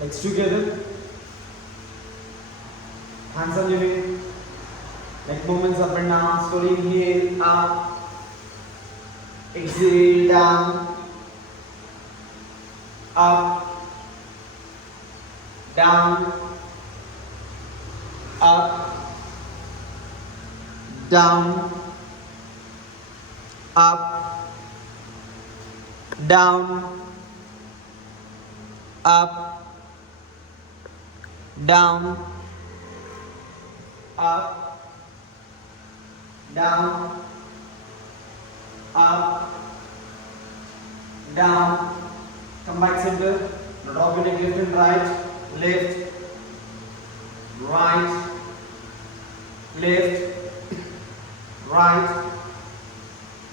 Legs together. Hands on your hip. Neck movements up and down. Slowly inhale up. Exhale down. Up. Down. Up. Down. Up. Down. Up. Down. Up. Down. Up. Down. Come back center. Drop your neck left and right. Left. Right. Left. Right.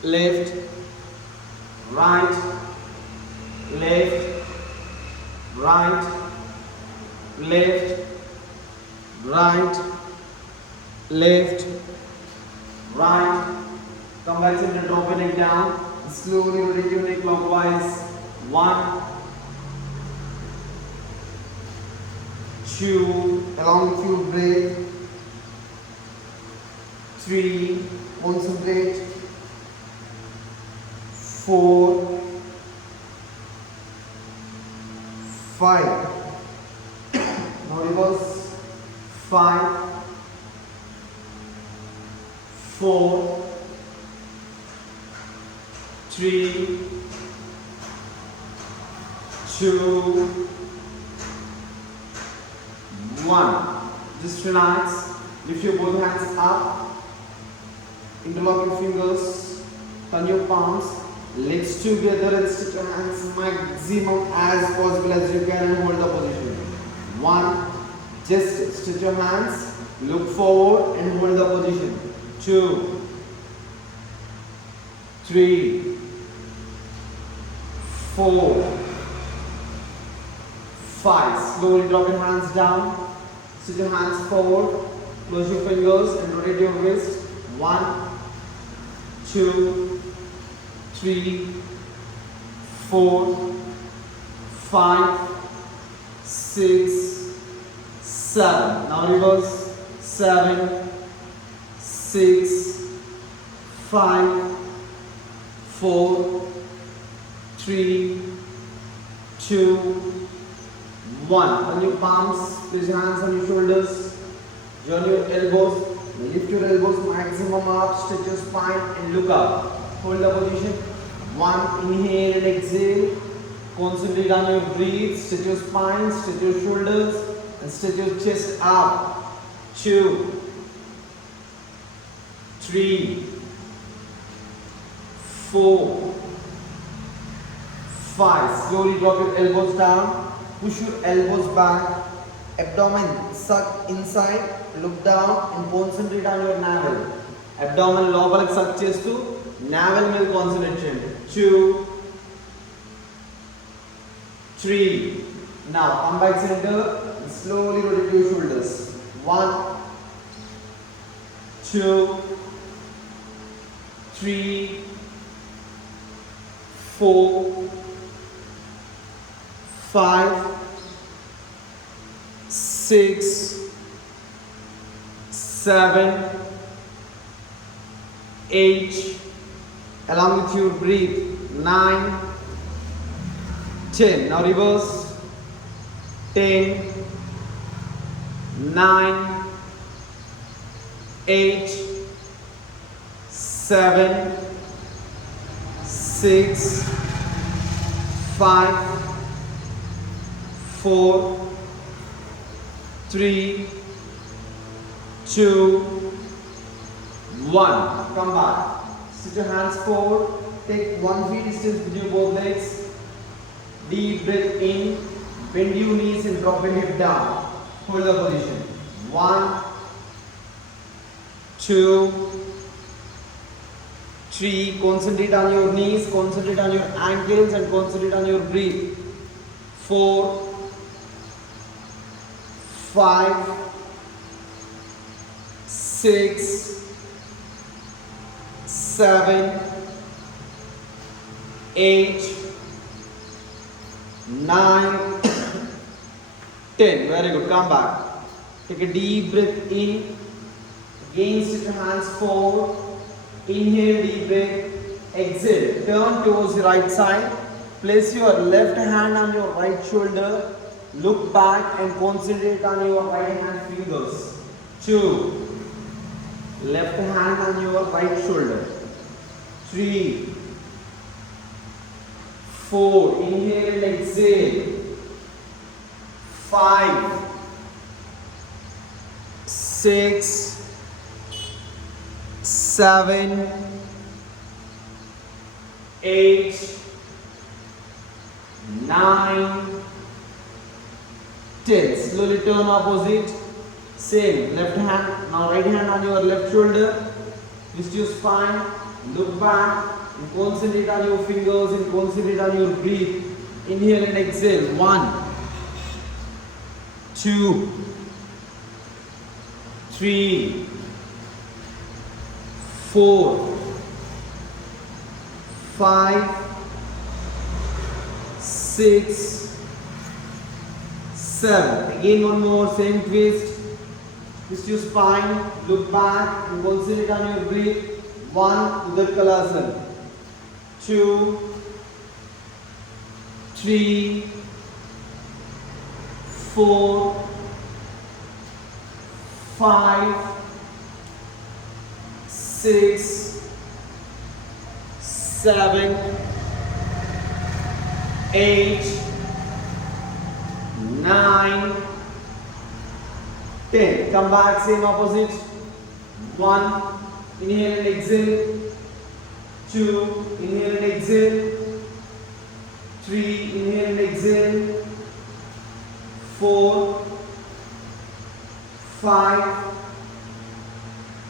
Left. Right. Left. Right. Left. Right. Left. Right. Come back center, drop your neck down. Slowly rotate your neck clockwise. 1, 2, along with your breath. 3, concentrate. 4, 5. Now reverse. 5, 4, 3, 2, 1. Just relax. Lift your both hands up. Interlock your fingers. Turn your palms. Legs together and stick your hands maximum as possible as you can and hold the position. 1. Just stretch your hands. Look forward and hold the position. 2, 3, 4, 5. Slowly drop your hands down. Stretch your hands forward. Close your fingers and rotate your wrist. 1, 2, 3, 4, 5, 6, 7. Now reverse. 7, 6, 5, 4, 3, 2, 1. On your palms, place your hands on your shoulders. Join your elbows. Lift your elbows maximum up. Stretch your spine and look up. Hold the position. 1. Inhale and exhale. Concentrate on your breath. Stretch your spine. Stretch your shoulders and stretch your chest up. 2, 3, 4, 5. Slowly drop your elbows down. Push your elbows back. Abdomen suck inside. Look down and concentrate on your navel. Abdomen లోపలికి suck చేస్తూ navel మీద concentrate చేయండి. 2, 3. Now come back center and slowly rotate your shoulders. 1, 2, 3, 4, 5, 6, 7, 8, along with your breath. 9, 10. Now reverse. 10, 9, 8, 7, 6, 5, 4, 3, 2, 1. Come back. Sit your hands forward. Take 1 feet distance between both legs. Deep breath in. Bend your knees and drop your hip down. Hold the position. 1, 2, 3. Concentrate on your knees, concentrate on your ankles and concentrate on your breath. 4, 5, 6, 7, 8, 9, 10. Very good. Come back. Take a deep breath in. Again, stretch your hands forward. Inhale, deep breath. Exhale. Turn towards the right side. Place your left hand on your right shoulder. Look back and concentrate on your right hand fingers. 2. Left hand on your right shoulder. 3. 4. Inhale and exhale. 5. 6. 7. 8. 9. 10. Slowly turn opposite. Same. Left hand. Now right hand on your left shoulder. Twist your spine. Look back. And concentrate on your fingers and concentrate on your breath. Inhale and exhale. 1. 2. 3. 4. 5. 6. 7. Again one more, same twist. Twist your spine, look back and concentrate on your breath. 1. Udar Kalasana. 2. 3. 4. 5. 6. 7. 8. 9. 10. Come back, same opposite. 1. Inhale and exhale. 2. Inhale and exhale. 3. Inhale and exhale. 4. 5.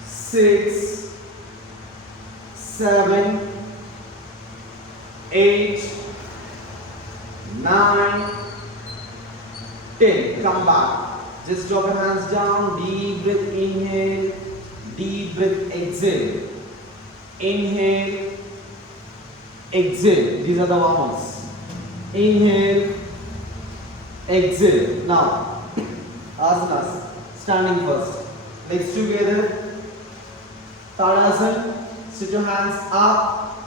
6. 7. 8. 9. 10. Come back. Just drop your hands down. Deep breath. Inhale. Deep breath. Exhale. Inhale. Exhale. These are the warm-ups. Inhale. Exhale. Now, asanas. Standing first. Legs together. Tadasana. Stretch your hands up.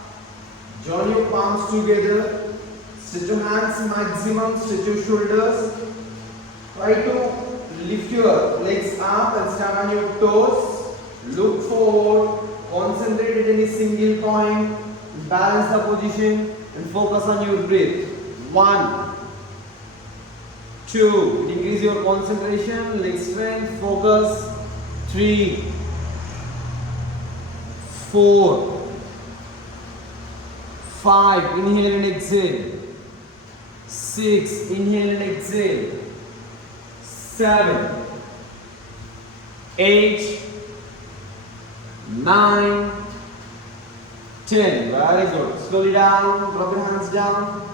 Join your palms together. Stretch your hands maximum. Stretch your shoulders. Try to lift your legs up and stand on your toes. Look forward. Concentrate at any single point. Balance the position and focus on your breath. 1. 2. Increase your concentration, leg strength, focus. 3. 4. 5. Inhale and exhale. 6. Inhale and exhale. 7. 8. 9. 10. Very good. Slowly down. Drop your hands down.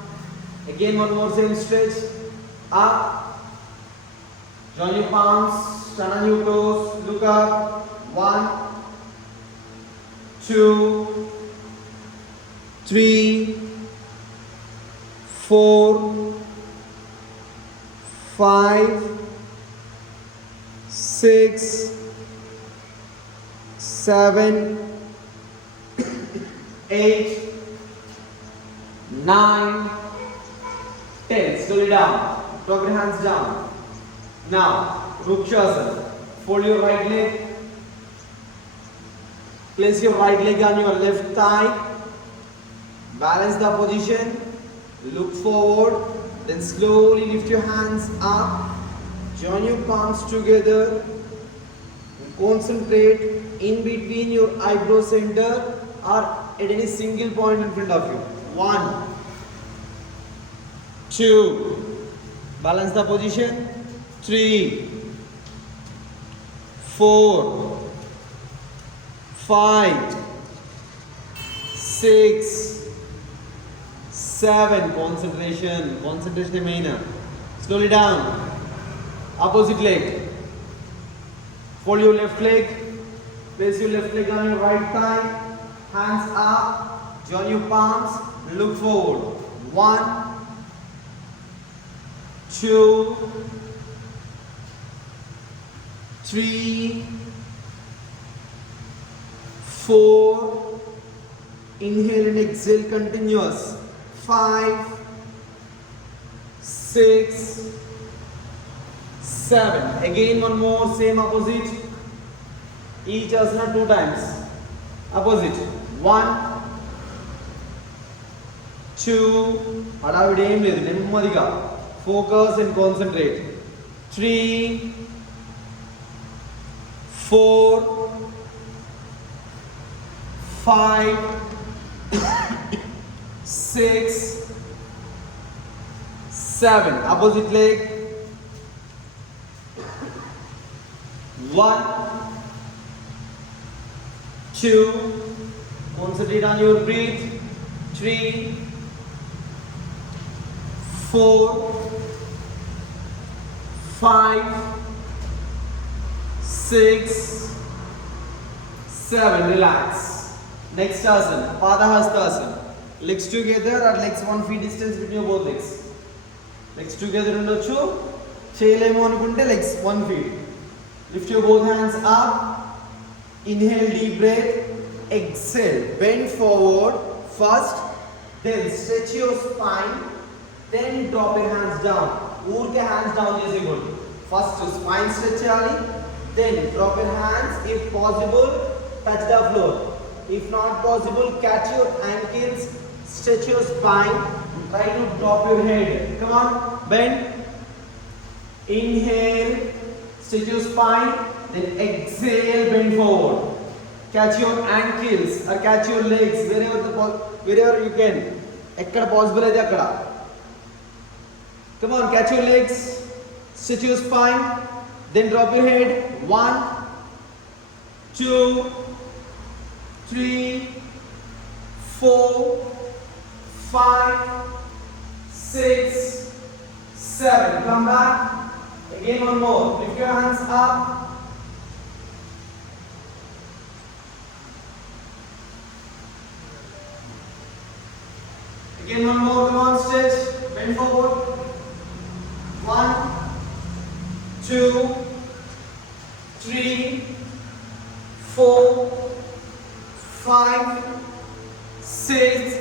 Again one more same stretch. Up. Join your palms. Stand on your toes. Look up. 1. 2. 3. 4. 5. 6. 7. 8. 9. 10. Slowly down. Drop your hands down. Now, Vrukshasana. Fold your right leg. Place your right leg on your left thigh. Balance the position. Look forward. Then slowly lift your hands up. Join your palms together. And concentrate in between your eyebrow center or at any single point in front of you. 1. 2. Balance the position. 3. 4. 5. 6. 7. Concentration. Concentration remainer. Slowly down. Opposite leg. Fold your left leg. Place your left leg on your right thigh. Hands up. Join your palms. Look forward. 1. 2. 3, 4, inhale and exhale continuous, 5, 6, 7, again one more, same opposite, each asana 2 times, opposite, 1, 2, focus and concentrate, 3, 4, 5, 6, 7, opposite leg, 1, 2, concentrate on your breath, 3, 4, 5, 6, 7, relax. Next asana, Padahastasana. Legs together or legs 1 feet distance between your both legs. Legs together undochu. Cheyalemo anukunte legs 1 feet. Lift your both hands up. Inhale deep breath. Exhale. Bend forward first. Then stretch your spine. Then drop your hands down. Urke hands down chesekondi. First spine stretch cheyali. Then drop your hands. If possible, touch the floor. If not possible, catch your ankles, stretch your spine, try to drop your head. Come on, bend. Inhale, stretch your spine, then exhale, bend forward. Catch your ankles or catch your legs wherever you can. Ekkada possible aide akkada. Come on, catch your legs, stretch your spine, then drop your head. 1, 2, 3, 4, 5, 6, 7. Come back. Again one more. Lift your hands up. Again one more. Come on, stretch. Bend forward. 1, 2, 3, 4, 5, 6,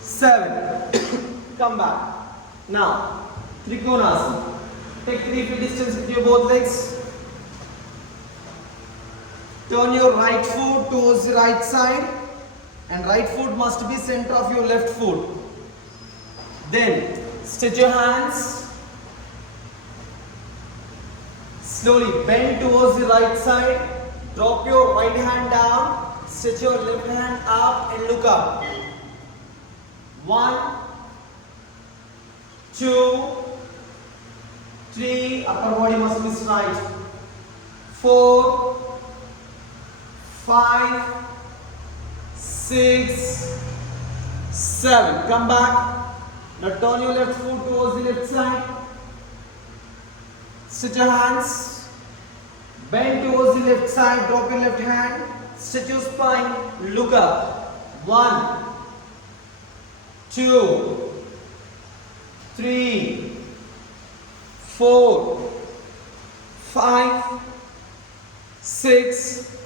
7. Come back. Now, Trikonasana. Take 3 feet distance with your both legs. Turn your right foot towards the right side, and right foot must be center of your left foot. Then, stretch your hands. Slowly bend towards the right side. Drop your right hand down. Stretch your left hand up and look up. 1, 2, 3. Upper body must be straight. 4, 5, 6, 7. Come back. Now turn your left foot towards the left side. Stretch your hands. Bend towards the left side. Drop your left hand. Stretch your spine. Look up. 1, 2, 3, 4, 5, 6,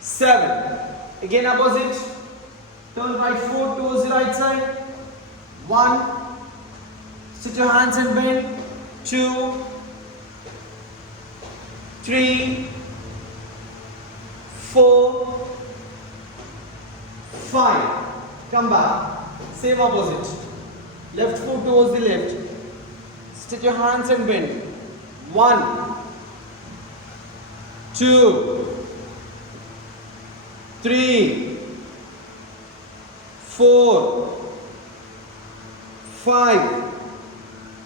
7. Again opposite. Turn right foot towards the right side. 1. Stretch your hands and bend. 2, 3, 4, 5. Come back. Same opposite. Left foot towards the left. Stretch your hands and bend. 1, 2, 3, 4, 5.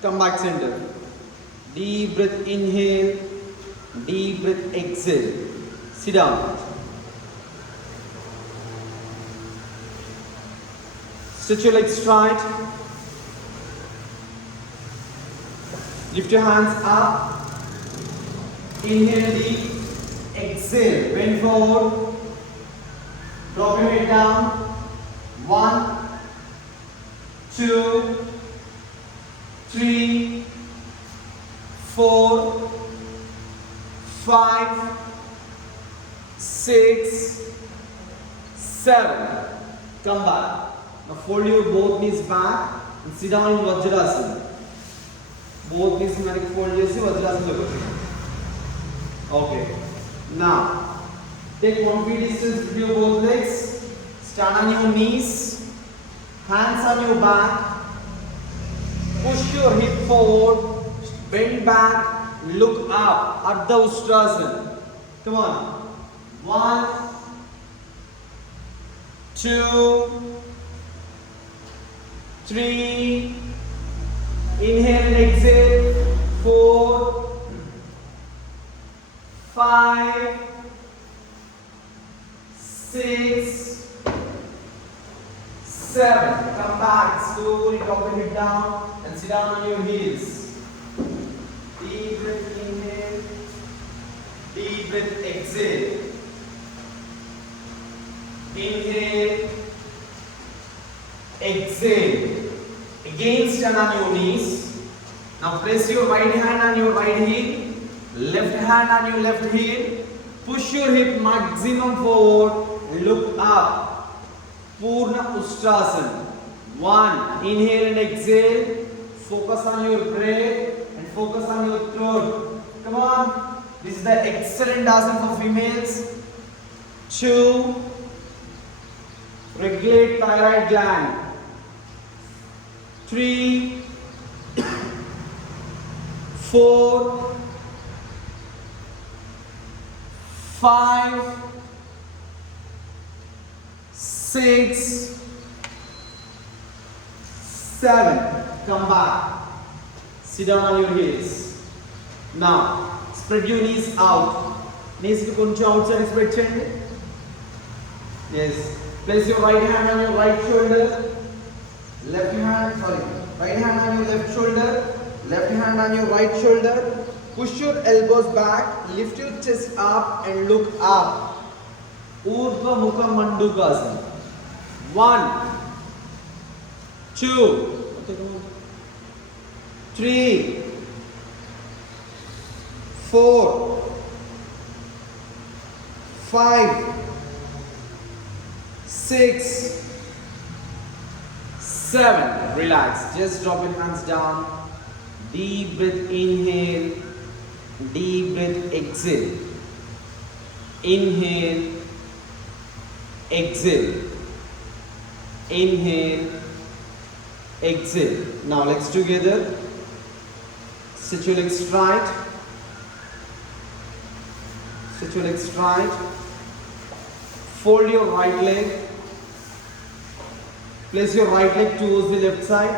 Come back center. Deep breath inhale. Deep breath exhale. Sit down. Stretch your legs straight. Lift your hands up. Inhale deep. Exhale. Bend forward. Drop your head down. 1, 2, 3, 4, 5, 6, 7. Come back. Now fold your both knees back and sit down in Vajrasana. Both knees fold Vajrasana. Okay. Now take 1 feet distance between your both legs. Stand on your knees. Hands on your back. Push your hip forward. Bend back. Look up. Ardha Ustrasana. Come on. 1, 2, 3. Inhale and exhale. 4, 5, 6, 7. Come back. Slowly drop your head down and sit down on your heels. Deep breath inhale. Deep breath exhale. Inhale. Exhale. Again stand on your knees. Now press your right hand on your right heel. Left hand on your left heel. Push your hip maximum forward. Look up. Purna Ustrasana. 1. Inhale and exhale. Focus on your breath and focus on your throat. Come on. This is the excellent asana for females. 2. Regulate thyroid gland. 3, 4, 5, 6, 7. Come back. Sit down on your heels. Now spread your knees out. Knees to konchu outside spread cheyandi. Yes. Place your right hand on your right shoulder. Right hand on your left shoulder. Left hand on your right shoulder. Push your elbows back. Lift your chest up and look up. Urdhva Mukha Mandukasana. 1, 2, 3, 4, 5, 6, 7. Relax. Just drop your hands down. Deep breath inhale. Deep breath exhale. Inhale. Exhale. Inhale. Exhale. Now legs together. Sit your legs straight. Sit your legs straight. Fold your right leg. Place your right leg towards the left side.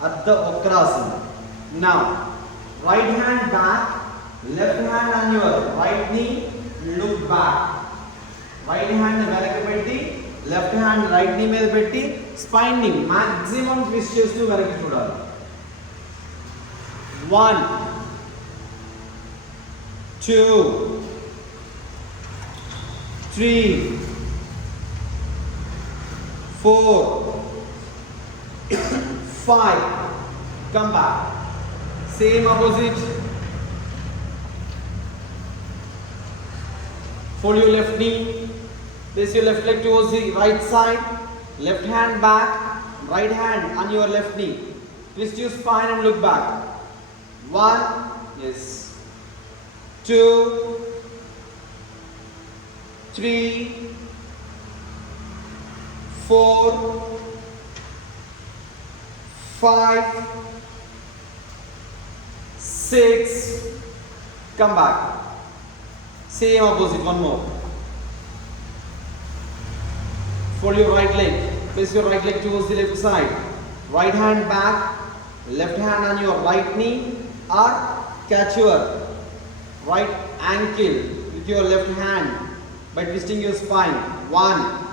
Ardha Vakrasana. Now, right hand back. Left hand on your right knee. Look back. Right hand వెనక పెట్టి left hand right knee మీద పెట్టి spine ని maximum twist చేస్తూ వెనక్కి చూడాలి. 1, 2, 3, 4, 5. Come back. Same opposite. Fold your left knee. Place your left leg towards the right side. Left hand back. Right hand on your left knee. Twist your spine and look back. 1. Yes. 2, 3, 4, 5, 6. Come back. Same opposite. One more. Fold your right leg. Place your right leg towards the left side. Right hand back. Left hand on your right knee. Or catch your right ankle with your left hand by twisting your spine. 1,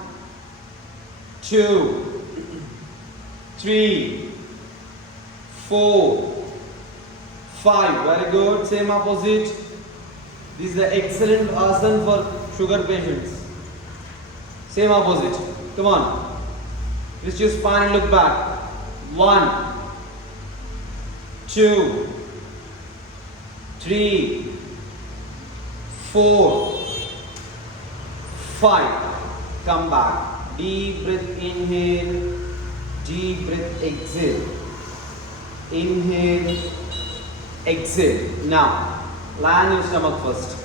2, 3, 4, 5. Very good. Same opposite. This is the excellent asana for sugar patients. Same opposite. Come on. Twist your spine and look back. 1, 2, 3, 4, 5. Come back. Deep breath, inhale. Deep breath, exhale. Inhale, exhale. Now, lie on your stomach first.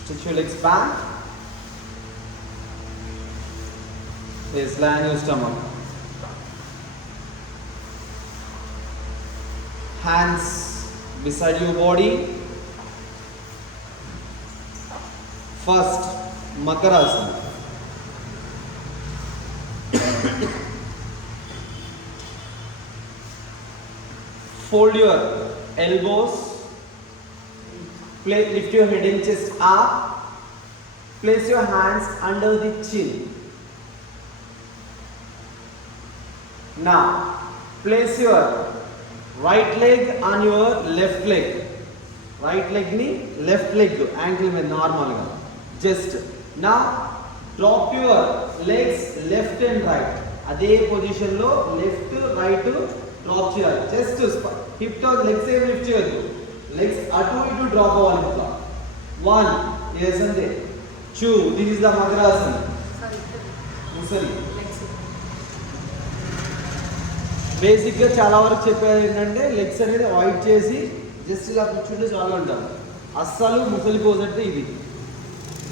Stretch your legs back. Yes, lie on your stomach. Hands beside your body. First, Makarasana. Fold your elbows. Lift your head and chest up. Place your hands under the chin. Now, place your right leg on your left leg. Right leg ni left leg ankle mein normal ga. Just now drop your legs left and right. Ade position lo left right drop cheyali. Just hip to legs em lift cheyadu. Legs atu itu drop avali itla. 1, yes ante. 2, this is the Makarasana. Musali. Basic గా చాలా వరకు చెప్పేది ఏంటంటే legs అనేది avoid చేసి just ఇలా కూర్చుంటే చాలా ఉంటారు. అస్సలు ముసలి పోజ్ అంటే ఇది.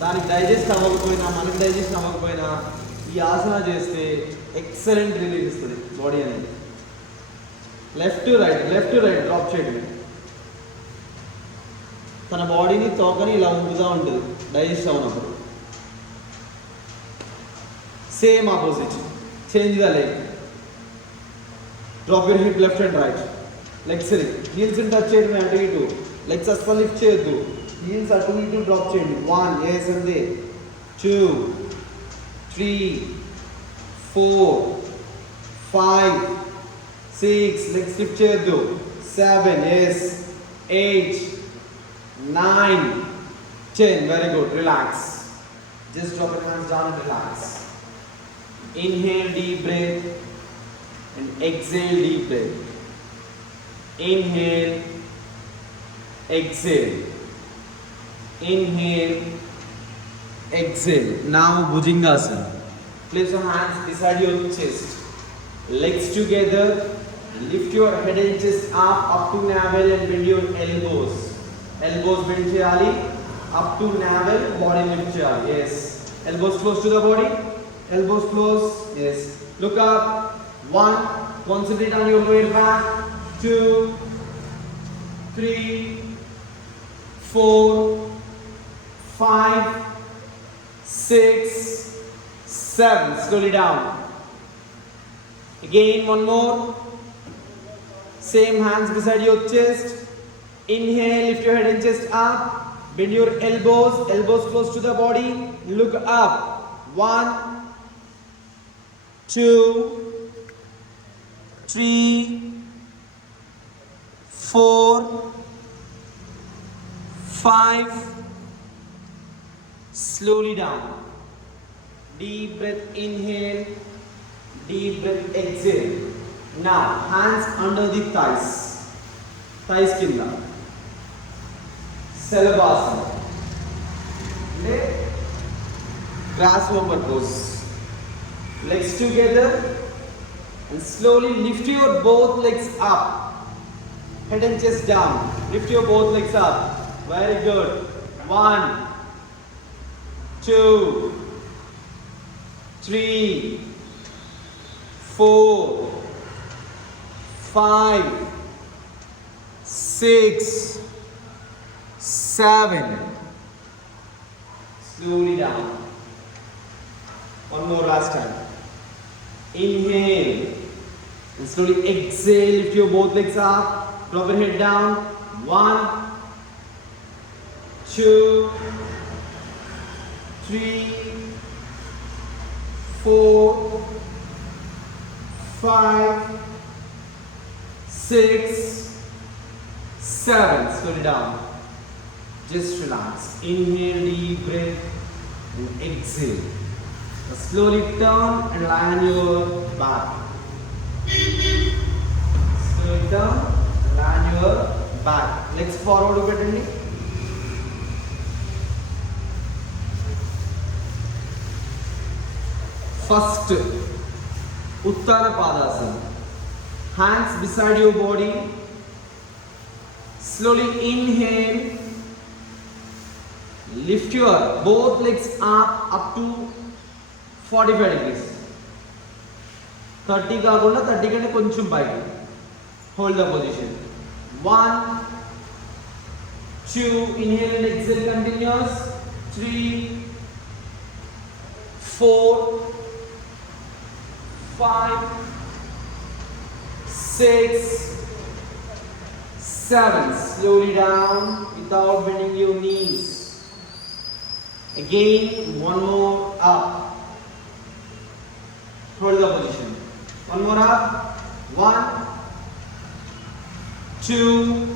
దానికి డైజెస్ట్ అవ్వకపోయినా మనకి డైజెస్ట్ అవ్వకపోయినా ఈ ఆసన చేస్తే ఎక్సలెంట్ రిలీఫ్ ఇస్తుంది బాడీ అనేది. లెఫ్ట్ టు రైట్ డ్రాప్ చేయడం. తన బాడీని తోకని ఇలా ఉంపుతూ ఉంటుంది డైజెస్ట్ అవ్వనప్పుడు. Same opposite. Change the leg. Drop your hip left and right. Legs in. Heels in touch cheyadum ante itu. Legs asla lift cheyaddu. Heels atu itu drop cheyandi. 1, yes ante. 2, 3, 4, 5, 6. Legs lift cheyaddu. 7, yes. 8, 9, 10. Very good. Relax. Just drop your hands down and relax. Inhale, deep breath. And exhale, deep breath. Inhale, exhale. Inhale, exhale. Now Bhujangasana. Place your hands beside your chest. Legs together. Lift your head and chest up to navel and bend your elbows. Elbows bend cheyali. Up to navel, body lift cheyali. Yes. Elbows close to the body. Elbows close. Yes. Look up. 1, concentrate on your lower back. 2, 3, 4, 5, 6, 7. Slowly down. Again, one more. Same hands beside your chest. Inhale, lift your head and chest up. Bend your elbows close to the body. Look up. 1, 2, 3, 4, 5. Slowly down. Deep breath, inhale. Deep breath, exhale. Now, hands under the thighs. Thighs kinda. Salabhasana. Grasshopper pose. Legs together. And slowly lift your both legs up. Head and chest down. Lift your both legs up. Very good. 1, 2, 3, 4, 5, 6, 7. Slowly down. One more last time. Inhale. And slowly exhale. Lift your both legs up. Drop your head down. 1, 2, 3, 4, 5, 6, 7. Slowly down. Just relax. Inhale, deep breath, and exhale. Slowly turn and lie on your back. Slowly turn and lie on your back. Legs forward పెట్టండి. First, Uttara Padasana. Hands beside your body. Slowly inhale. Lift your both legs up to 45 degrees. 30 కాకుండా 30 కంటే కొంచెం పైకి. Hold the position. 1, 2, inhale and exhale continuous. 3, 4, 5, 6, 7. Slowly down without bending your knees. Again, one more up. Hold the position. One more up. 1, 2,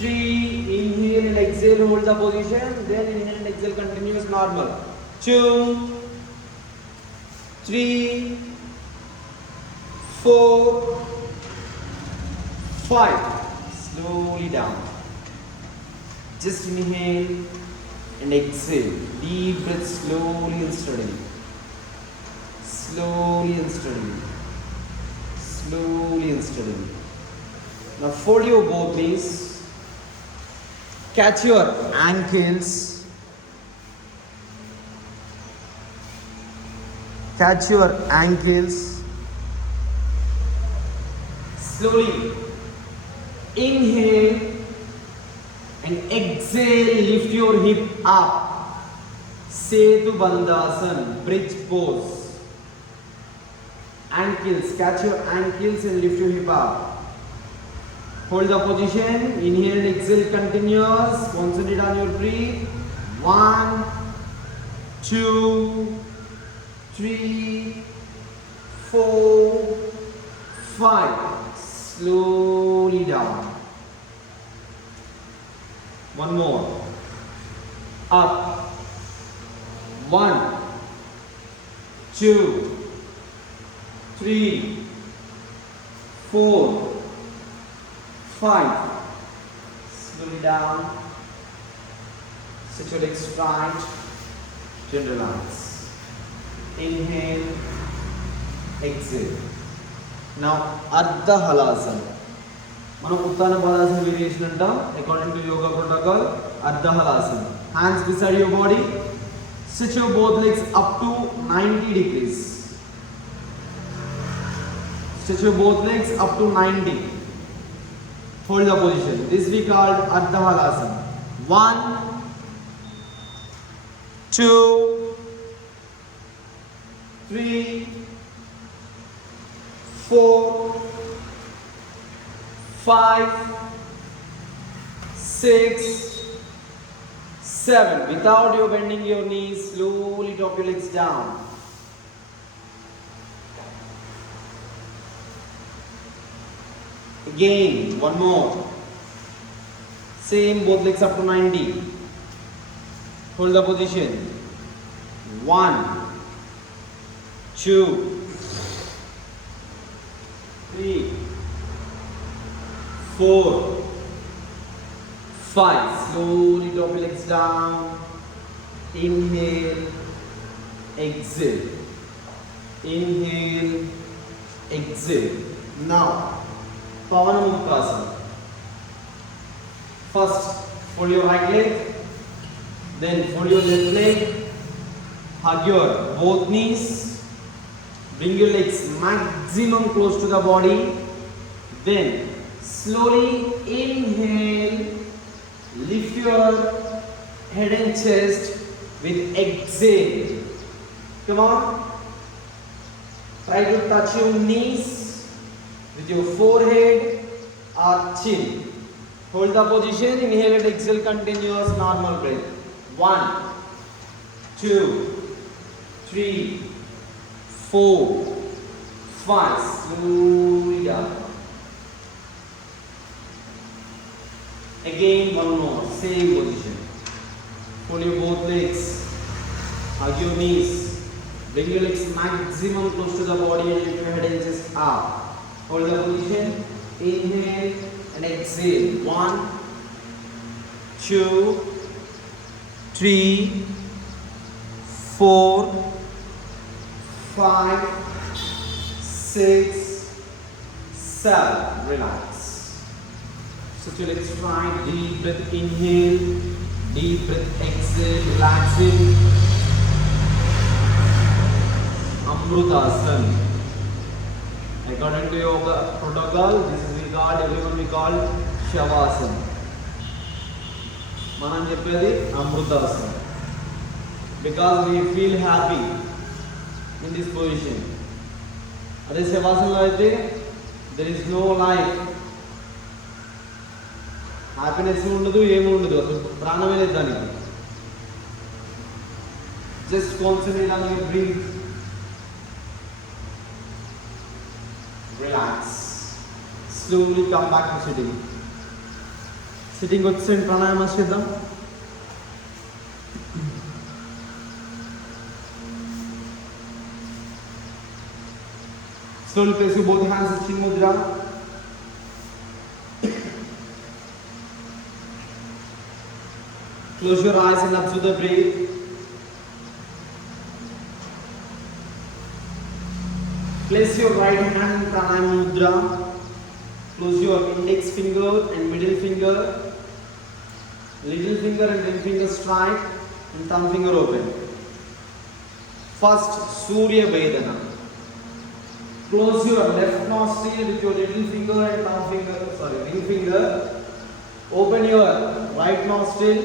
3. Inhale and exhale. Hold the position. Then inhale and exhale. Continuous normal. 2, 3, 4, 5. Slowly down. Just inhale and exhale. Deep breath slowly and steadily. Slowly and steadily. Slowly and steadily. Now fold your both knees. Catch your ankles. Catch your ankles. Slowly inhale and exhale. Lift your hip up. Setu Bandhasana, bridge pose. Ankles, catch your ankles and lift your hip up. Hold the position. Inhale and exhale continuous. Concentrate on your breath. 1, 2, 3, 4, 5. Slowly down. One more. Up. 1, 2, 3, 4, 5. Slowly down. Sit your legs straight. Gentle relax. Inhale. Exhale. Now Ardha Halasana. మనం Uttana Padasana variation అంటాం. According to yoga protocol, Ardha Halasana. Hands beside your body. Stretch your both legs up to 90 degrees. Stretch your both legs up to 90. Hold the position. This we called Ardha Halasana. 1, 2, 3, 4, 5, 6, 7. Without you bending your knees, slowly drop your legs down. Again, one more. Same, both legs up to 90. Hold the position. 1, 2, 3, 4, 5. Slowly drop your legs down. Inhale, exhale. Inhale, exhale. Now, Pavanamuktasana. First, fold your right leg. Then fold your left leg. Hug your both knees. Bring your legs maximum close to the body. Then slowly inhale. Lift your head and chest with exhale. Come on. Try to touch your knees with your forehead or chin. Hold the position. Inhale and exhale continuous normal breath. 1, 2, 3, 4, 5. Slowly down. Again, one more. Same position. Pull your both legs. Hug your knees. Bring your legs maximum close to the body and lift your head and chest up. Hold the position. Inhale and exhale. 1, 2, 3, 4, 5, 6, 7. Relax. So let's try deep breath, inhale, deep breath, exhale, relaxing. Amrutasana. According to yoga protocol, this is everyone we call Shavasana. Manam cheppedi Amrutasana. Because we feel happy in this position. Ade Shavasana lo aithe there is no life. Happiness undadu emu undadu asalu praname ledhu daniki. Just concentrate on your breath. Relax. Slowly come back to sitting. Sitting వచ్చేసి ప్రాణాయామ చేద్దాం. Slowly place your both hands in Chin Mudra. Close your eyes and observe the breath. Place your right hand in Pranayama Mudra. Close your index finger and middle finger. Little finger and ring finger straight and thumb finger open. First, Surya Vedana. Close your left nostril with your little finger and ring finger. Open your right nostril.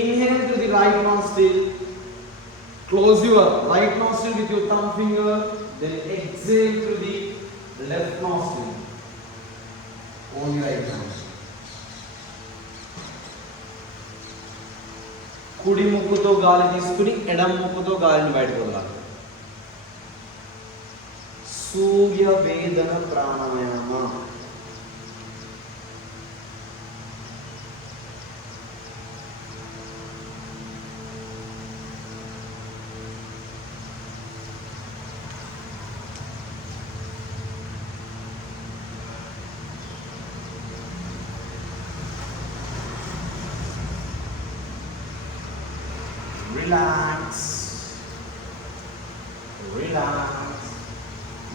Inhale through the right nostril. Close your right nostril with your thumb finger. Then exhale through the left nostril. Only right nostril. కుడి ముక్కుతో గాలి తీసుకుని ఎడమ ముక్కుతో గాలిని బయటకు వదలాలి. సూర్య వేదన pranayama. Relax.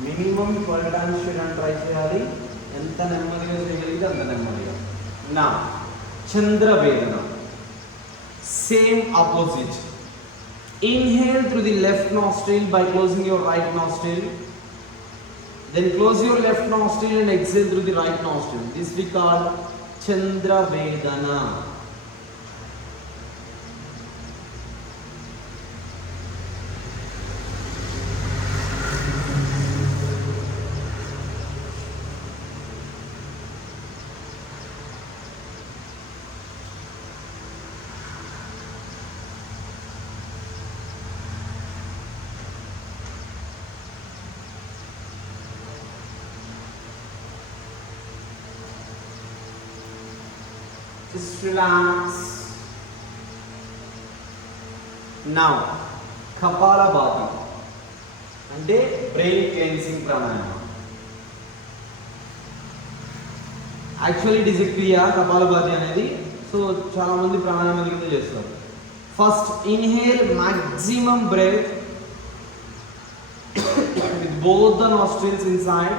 Minimum 12 times shouldn't try cheyali. Enta nemmadiga cheyagalite anta nemmadiga. Now, Chandra Vedana. Same opposite. Inhale through the left nostril by closing your right nostril. Then close your left nostril and exhale through the right nostril. This we call Chandra Vedana. Just relax. Now, Kapalabhati అంటే brain cleansing ప్రాణాయామం. Actually it is a kriya kapalabhati అనేది. So చాలా మంది ప్రాణాయామం కింద చేస్తారు. First inhale maximum breath with both the nostrils inside.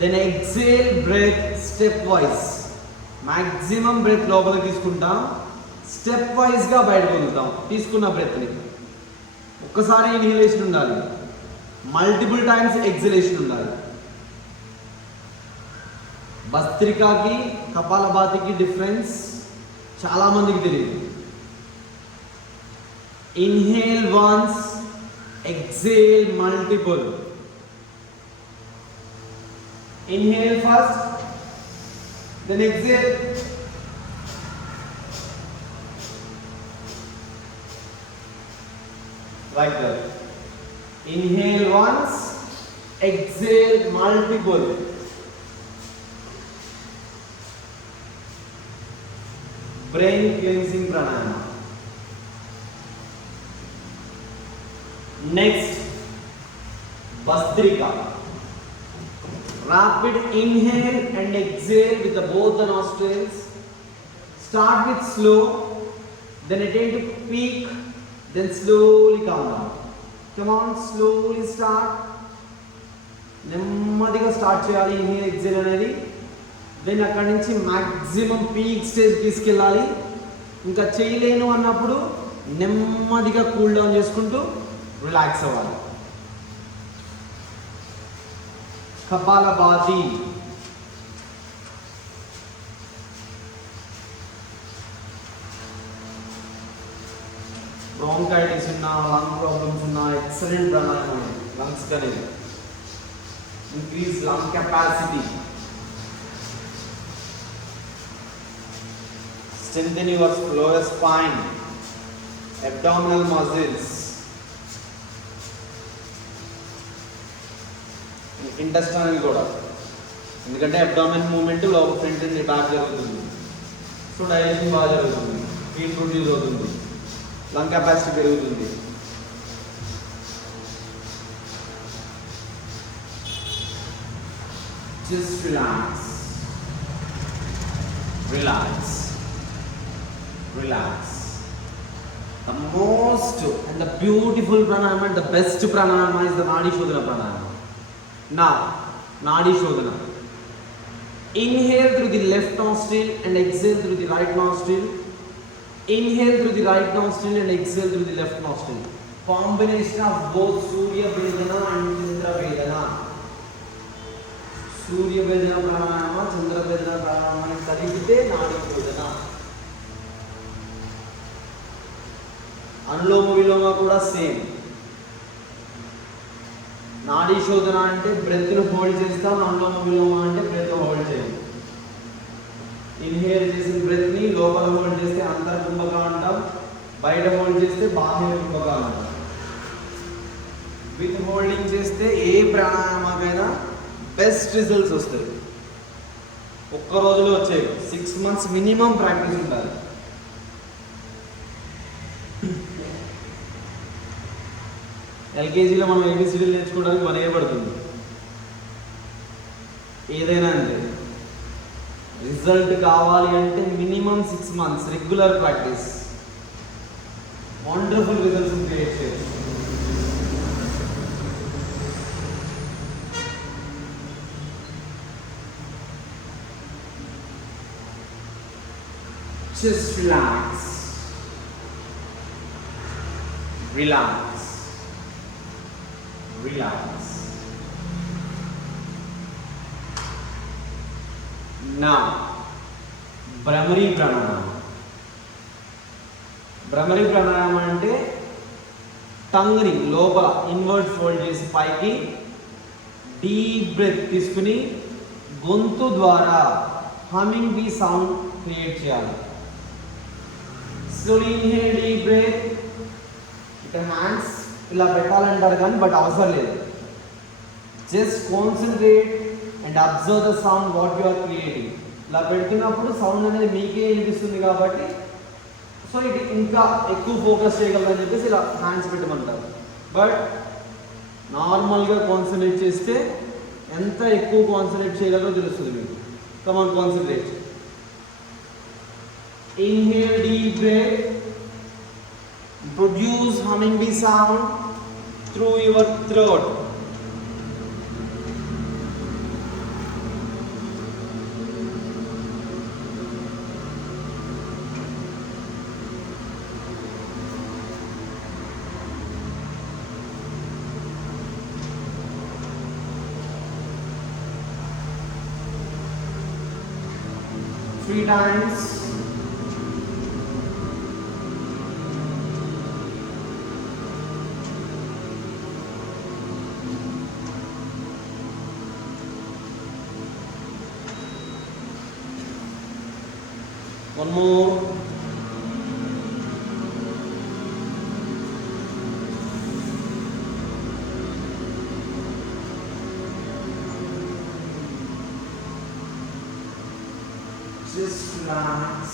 Then exhale breath stepwise. Maximum breath లోపలికి తీసుకుంటాం, స్టెప్ వైజ్గా బయటకు వదులుతాం. తీసుకున్న బ్రెత్ని ఒక్కసారి ఇన్హలేషన్ ఉండాలి, మల్టిపుల్ టైమ్స్ ఎక్సలేషన్ ఉండాలి. భస్త్రికాకి కపాలభాతికి డిఫరెన్స్ చాలా మందికి తెలియదు. Inhale once, exhale multiple. Inhale first, then exhale. Like that. Inhale once, exhale multiple. Brain cleansing pranayama. Next, Bhastrika. Rapid inhale and exhale with both the nostrils. Start with slow, then attain to peak, then slowly calm down. Come on, slowly start. నెమ్మదిగా start చేయాలి inhale exhale అనేది. Then అక్కడి నుంచి maximum peak stage తీసుకెళ్ళాలి. ఇంకా చేయలేను అన్నప్పుడు నెమ్మదిగా కూల్ డౌన్ చేసుకుంటూ రిలాక్స్ అవ్వాలి. కపాలభాతి. బ్రాంకైటిస్ ఉన్నా, లంగ్ ప్రాబ్లమ్స్ ఉన్నా ఎక్సలెంట్ ప్రాణాయామం లంగ్స్ అనేది. Increase lung capacity. Strengthen your lower spine, abdominal muscles, intestinal కూడా, ఎందుకంటే అబ్డామిన్ మూమెంట్ లోపల ఫ్రంట్ అండ్ బ్యాక్ జరుగుతుంది. సో డైజెషన్ బాగా జరుగుతుంది, హీట్ ప్రొడ్యూస్ అవుతుంది, లంగ్ కెపాసిటీ పెరుగుతుంది. Just relax, relax. Relax. The most and the beautiful pranayama and the best pranayama is the Nadi Shodhana pranayama. Now, Nadi Shodhana. Inhale through the left nostril and exhale through the right nostril. Inhale through the right nostril and exhale through the left nostril. Combination of both Surya Vedana and Chandra Vedana. Surya Vedana pranayama, Chandra Vedana pranayama కలిపితే Nadi Shodhana. Anulom విలోమ కూడా same. నాడీ శోధన అంటే బ్రెత్ను hold చేస్తాం, అనులోమ విలోమ అంటే breath hold చేయం. ఇన్హేల్ చేసిన బ్రెత్ని లోపల హోల్డ్ చేస్తే అంతర్కుంభగా అంటాం, బయట హోల్డ్ చేస్తే బాహ్య కుంభగా అంటాం. విత్ హోల్డింగ్ చేస్తే ఏ ప్రాణాయామకైనా బెస్ట్ రిజల్ట్స్ వస్తాయి. ఒక్క రోజులో వచ్చేవి. 6 months మినిమం ప్రాక్టీస్ ఉండాలి. ఎల్కేజీలో మనం ఏబిసిడీలు నేర్చుకోవడానికి 1 year పడుతుంది. ఏదైనా అంటే రిజల్ట్ కావాలి అంటే minimum 6 months regular practice wonderful results create చేయొచ్చు. Just relax. Relax. Relax. Now, Brahmari Pranayama. Brahmari Pranayama అంటే టంగ్ని లోపల ఇన్వర్ట్ ఫోల్డ్ చేసి పైకి డీప్ బ్రెత్ తీసుకుని గొంతు ద్వారా హమ్మింగ్ బీ సౌండ్ క్రియేట్ చేయాలి. Slowly inhale, deep breath. ఇక్కడ హ్యాండ్స్ ఇలా పెట్టాలంటారు కానీ బట్ అవసరం లేదు. Just concentrate and observe the sound what you are creating. ఇలా పెడుతున్నప్పుడు సౌండ్ అనేది మీకే వినిపిస్తుంది కాబట్టి సో ఇది ఇంకా ఎక్కువ ఫోకస్ చేయగలరని చెప్పేసి ఇలా హ్యాండ్స్ పెట్టమంటారు. బట్ నార్మల్గా కాన్సన్ట్రేట్ చేస్తే ఎంత ఎక్కువ కాన్సన్ట్రేట్ చేయగలరో తెలుస్తుంది మీకు. Come on, concentrate. Inhale, deep breath. Produce humming bee sound through your throat. Three times. One more. Just relax.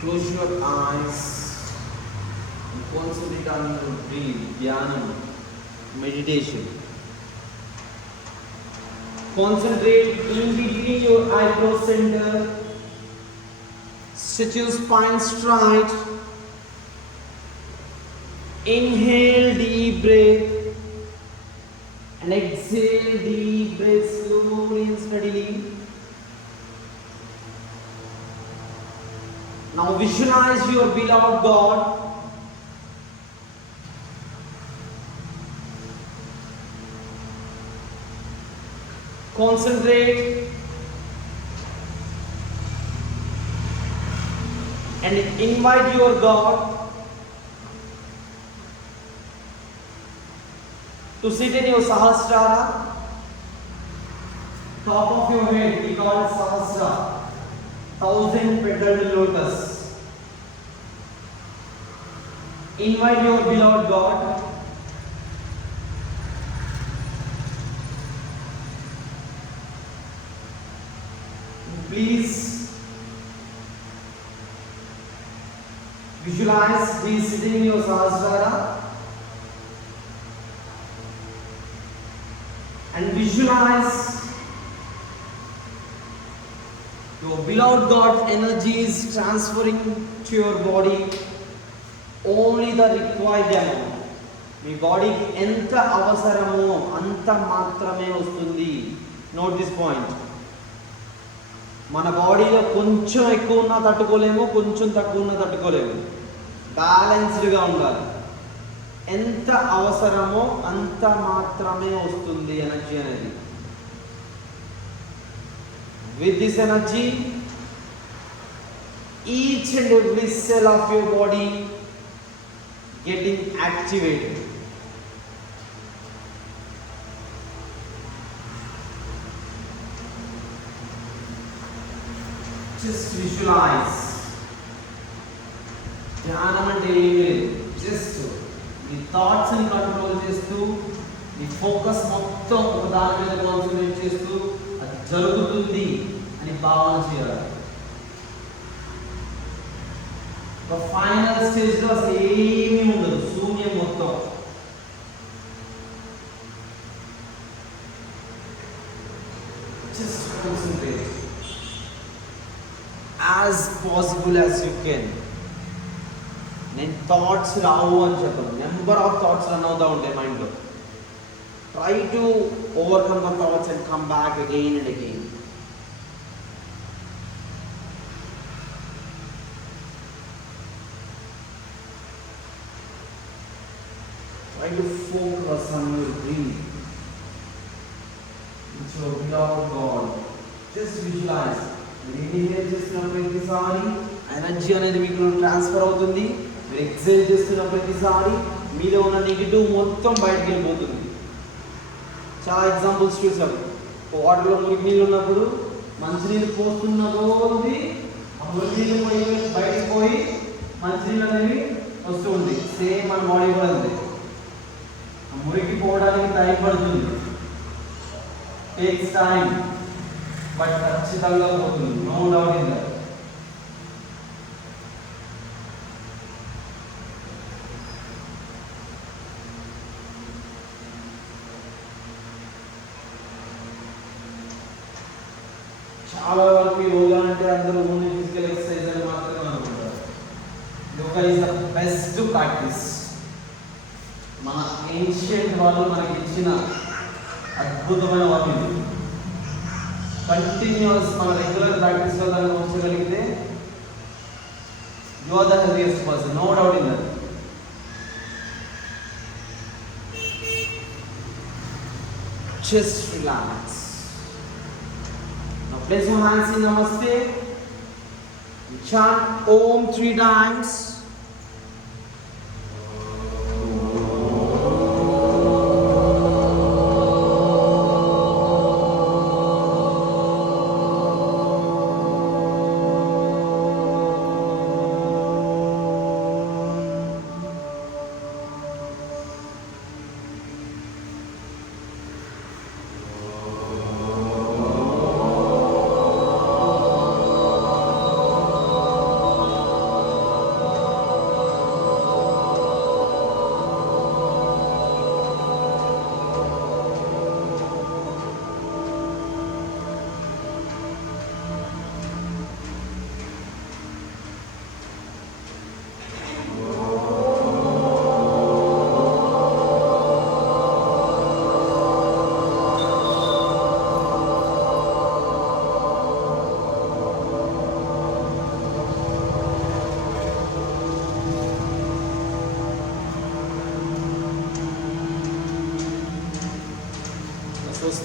Close your eyes and concentrate on your breath. Dhyanam, meditation. Concentrate in between your eyebrow center. Sit your spine straight. Inhale deep breath and exhale deep breath slowly and steadily. Now visualize your beloved God. Concentrate and invite your God to sit in your Sahasrara, top of your head. We call it Sahasrara, 1,000-petaled lotus. Invite your beloved God. Please visualize he is sitting in your Sahasrara and visualize your beloved God's energy is transferring to your body only the required amount. మీ బాడీకి ఎంత అవసరమో అంత మాత్రమే వస్తుంది. Note this point. మన బాడీలో కొంచెం ఎక్కువ ఉన్నా తట్టుకోలేము, కొంచెం తక్కువ ఉన్నా తట్టుకోలేము. బ్యాలెన్స్డ్గా ఉండాలి. ఎంత అవసరమో అంత మాత్రమే వస్తుంది ఎనర్జీ అనేది. With this energy, each and every cell of your body getting activated. Just visualize. ధ్యానం అంటే ఏమీ లేదు. జస్ట్ మీ థాట్స్ని కంట్రోల్ చేస్తూ, మీ ఫోకస్ మొత్తం ఒక దాని మీద కాన్సన్ట్రేట్ చేస్తూ అది జరుగుతుంది అని భావన చేయాలి. ఒక ఫైనల్ స్టేజ్లో అసలు ఏమీ ఉండదు, శూన్యం మొత్తం. Just concentrate as possible as you can. నేను థాట్స్ రావు అని చెప్పను. నెంబర్ ఆఫ్ థాట్స్ రన్ అవుతూ ఉంటాయి మైండ్లో. Try to overcome the thoughts and come back again and again. Try to focus on your breathing. It's your beloved God. Just visualize. మీరు inhale చేస్తున్న ప్రతిసారి energy అనేది మీకు ట్రాన్స్ఫర్ అవుతుంది. మీరు ఎక్సేల్ చేస్తున్న ప్రతిసారి మీలో ఉన్న నెగిటివ్ మొత్తం బయటకు వెళ్ళిపోతుంది. చాలా ఎగ్జాంపుల్స్ చూసాం. వాటర్లో మురికి నీళ్ళు ఉన్నప్పుడు మంచినీళ్ళు పోస్తున్న కొద్దీ ఆ మురికి నీళ్ళు పోయి బయటకు పోయి మంచినీళ్ళు అనేవి వస్తూ ఉంది. సేమ్ మన బాడీ కూడా ఉంది. ఆ మురికి పోవడానికి టైం పడుతుంది, టేక్స్ టైం, బట్ ఖచ్చితంగా పోతుంది. No doubt in that. చాలా వరకు యోగా అంటే అందరూ ఓన్లీ ఫిజికల్ ఎక్సర్సైజ్ అని మాత్రమే అనుకుంటారు. Yoga is the best practice. మన ఏన్షియంట్ వాళ్ళు మనకి ఇచ్చిన అద్భుతమైన వర్క్ ఇది. కంటిన్యూస్ మన రెగ్యులర్ ప్రాక్టీస్లో దాన్ని ఉంచగలిగితే you are the healthiest person, no doubt in that. Just relax. Now place your hands in Namaste. Chant Om 3 times.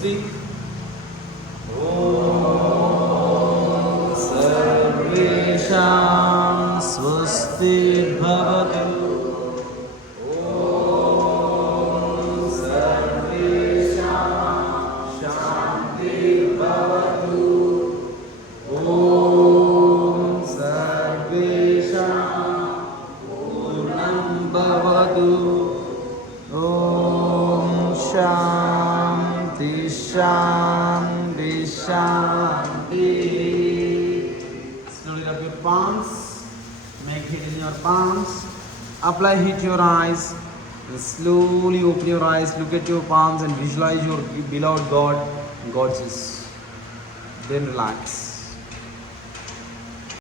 Swasti. Sarvesham Swasti Bhavatu. Shanti, Shanti, Shanti. Slowly rub your palms. Make heat in your palms. Apply heat to your eyes. And slowly open your eyes. Look at your palms and visualize your beloved God, goddess. Then relax.